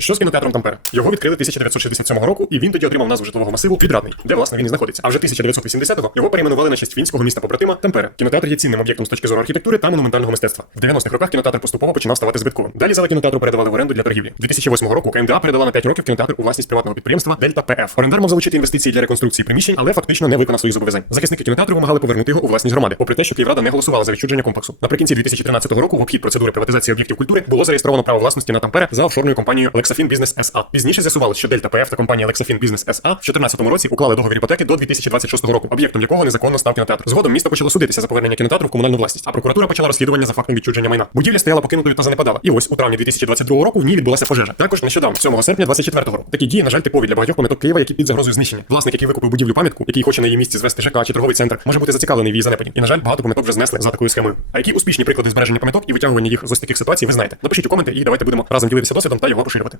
Що з кінотеатром Тампера? Його відкрили 1967 року, і він тоді отримав назву житлового масиву Підрадний, де власне він і знаходиться. А вже 1980-го його перейменували на честь фінського міста побратима Тампера. Кінотеатр є цінним об'єктом з точки зору архітектури та монументального мистецтва. В 90-х роках кінотеатр поступово починав ставати збитковим. Далі зали кінотеатру передавали в оренду для торгівлі. 2008 року КМДА передала на 5 років кінотеатр у власність приватного підприємства Дельта ПФ. Орендар мав залучити інвестиції для реконструкції приміщень, але фактично не виконав свої зобов'язань. Захисники кінотеатру вимагали повернути його у власність громади, попри те, що Київрада не голосувала за відчудження комплексу. Наприкінці 2013 року в обхід процедури приватизації об'єктів культури було зареєстровано право власності на Тампера за офшорною компанією Lexafin Business SA. Пізніше з'ясувалося, що Дельта ПФ та компанія Lexafin Business SA в 2014 році уклали договір іпотеки до 2026 року, об'єктом якого незаконно став кінотеатр. Згодом місто почало судитися за повернення кінотеатру в комунальну власність, а прокуратура почала розслідування за фактом відчуження майна. Будівля стояла покинутою та занепадала. І ось у травні 2022 року в ній відбулася пожежа. Також нещодавно, 7 серпня 24 року. Такі дії, на жаль, типові для багатьох пам'яток Києва, які під загрозою знищення. Власник, який викупив будівлю пам'ятку, який хоче на її місці звести ЖК чи торговий центр, може бути зацікавлений в її занепаді. І на жаль, багато пам'яток вже знесли за такою схемою. А які успішні приклади збереження пам'яток і витягування їх з ось таких ситуацій, ви знаєте? Напишіть у коменти і давайте будемо разом ділитися досвідом та його поширювати.